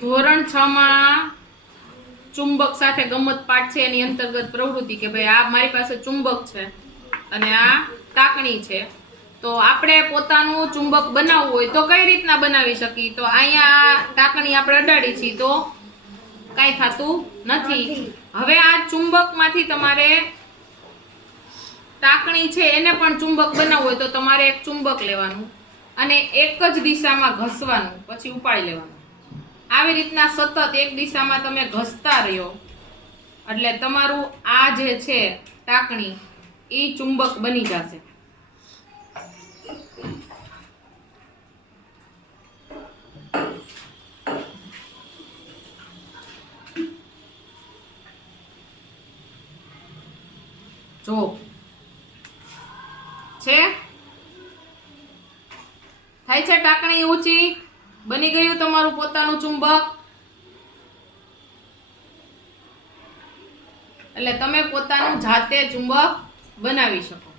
ધોરણ 6 માં ચુંબક સાથે ગમત પાઠ છે એની અંતર્ગત પ્રવૃત્તિ કે ભાઈ આ મારી પાસે ચુંબક છે અને આ ટાંકણી છે, તો આપણે પોતાનું ચુંબક બનાવવું હોય તો કઈ રીતના બનાવી શકીએ? તો અહીંયા આ ટાંકણી આપણે અડાડી છીએ તો કાંઈ થતું નથી. હવે આ ચુંબકમાંથી તમારે ટાંકણી છે એને પણ ચુંબક બનાવવું હોય તો તમારે એક ચુંબક લેવાનું અને એક જ દિશામાં ઘસવાનું, પછી ઉપાડી લેવાનું. આવી રીતના સતત એક દિશામાં તમે ઘસતા રહ્યો એટલે તમારું આ જે છે ટાંકણી ઈ ચુંબક બની જશે. જો છે થાય છે ટાંકણી ઊંચી, બની ગયું તમારું પોતાનું ચુંબક. એટલે તમે પોતાનું જાતે ચુંબક બનાવી શકો.